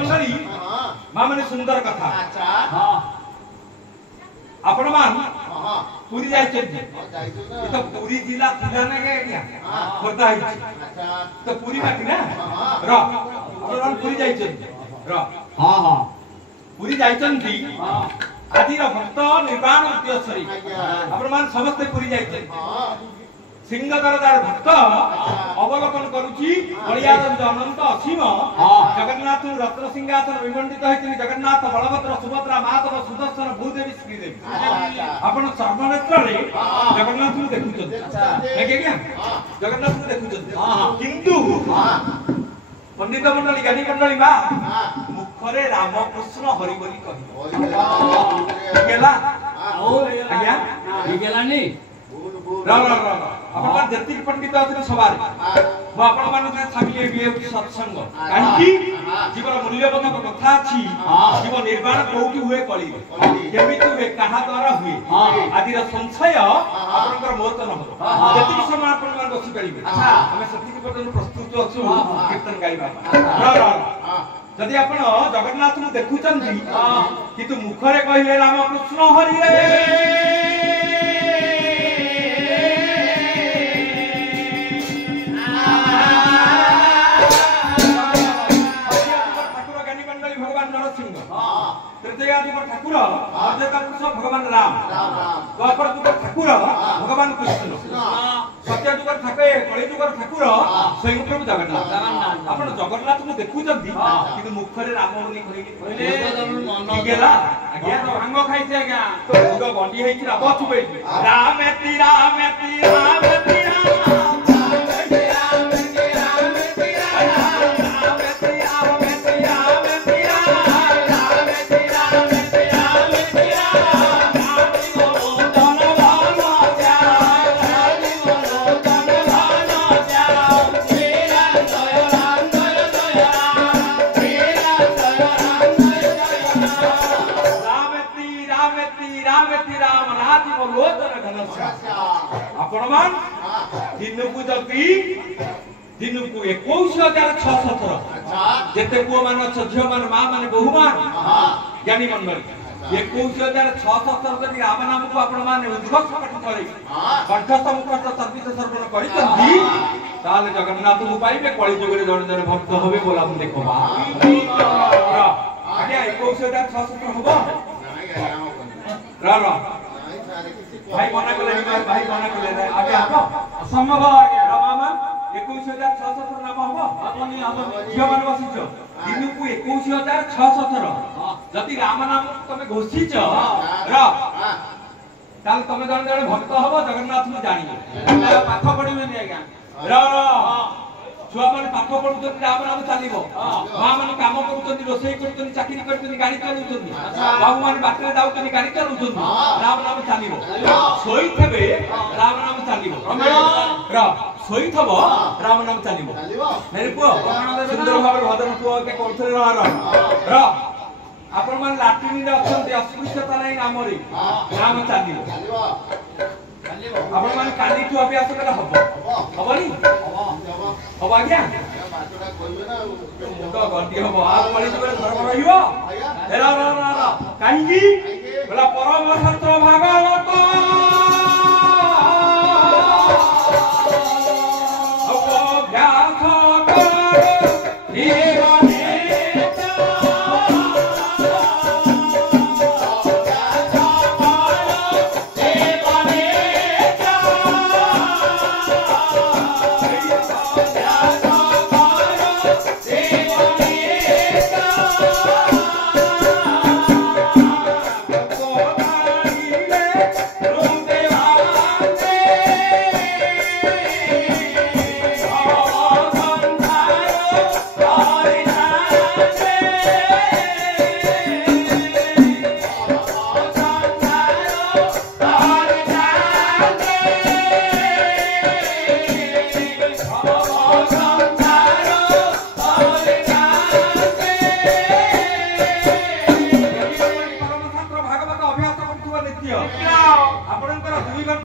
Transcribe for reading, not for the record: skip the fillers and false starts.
मिलरी मां माने सुंदर कथा अच्छा हां आपण मान पूरी जाय चली तो पूरी जिला थिला ना के क्या खोता है अच्छा तो पूरी बाकी ना र आपण मान पूरी जाय चली र हां हां पूरी जाय चली हां आदि र भक्त निर्वाण उद्देश्यरी आपण मान समस्त पूरी जाय चली सिंहदरदार भक्त अवलोकन करूची बलियादन अनंत असीम जगन्नाथ रत्न सिंहासन विमंडित होइतिनि जगन्नाथ बलभद्र सुभद्रा माधव सुदर्शन भूदेवी श्रीदेवी आपण सर्वनेत्र रे जगन्नाथ को देखुछन देखि क्या जगन्नाथ को देखुछन किंतु पंडित मंडली ज्ञानी मंडली बा मुखरे रामकृष्ण हरि बोली कहि गेला ओ आज्ञा गेलानी आपण जति पंडित अथि सवार मो आपण मान से थामिले बिए सत्संग काहे जीवन मूल्यवान कथा अछि जीवन निर्माण कोउटी हुए कली केमिति हुए कहा द्वारा हुए आदि र संशय आपनकर मोचन हो जति समय आपण मान बसी परिबे हम सत्य पर्यंत प्रस्तुत अछु कीर्तन गाइबा जदि आपण जगन्नाथ को देखुचंती किंतु मुखरे कहिले राम कृष्ण हरि रे ठाकुर अद्वैत पुरुष भगवान राम द्वापर युग ठाकुर भगवान कृष्ण सत्य युग ठाकुर कलि युग ठाकुर स्वयं प्रभु जगन्नाथ आपण जगन्नाथ को देखुचंती किंतु मुखरे राम बोली कहले गेला आज्ञा भांग खाइছে आज्ञा तो मुंड गंडी हेछि राम चुबे रामेति रामेति रामेति आपण दिन को जति दिन को 21600 थर जेते पुओ मान झियो मान मां मान बहु मान ज्ञानी मंडल 21600 थर जति राम नाम को आपण मान उद्घोष पठ करे कंठस्थ मुखस्थ सर्वित सर्वण करितंती ताले जगन्नाथ को पाइबे कलि जुग रे जण जण भक्त होबे बोला हम देखबा आज्ञा 21600 होबो रा भाई मना कर ले भाई मना कर ले आगे आप संभव आगे रामा 21600 नाम हो आपनी हम जियो मान बसिछ दिन को 21600 थर जति राम नाम तमे घोषिछ र ताल तमे जण जण भक्त हबो जगन्नाथ को जानिबे पाठ पढिबे नि आज्ञा र छुआ माने पाठ पढुछन राम नाम चलिबो मां माने काम करूछन रोसई करूछन चाकरी करूछन गाड़ी चलाउछन बाबू माने बाटरे जाउछन गाड़ी चलाउछन राम नाम चलिबो सोई थबे राम नाम चलिबो र सोई थबो राम नाम चलिबो मेरे पुओ सुंदर भाबे भजन पुओ के कोथरे र आपण मान लाटिन रे अछन अस्पृश्यता नै नाम रे नाम चलिबो आपण मान काली ठु अभ्यास कला हबो हबनी हबो आज्ञा मुंड गंडी हबो आ पळी जबरे घर रहिबो हेरा रा काहीकी बोला परम शास्त्र भागवत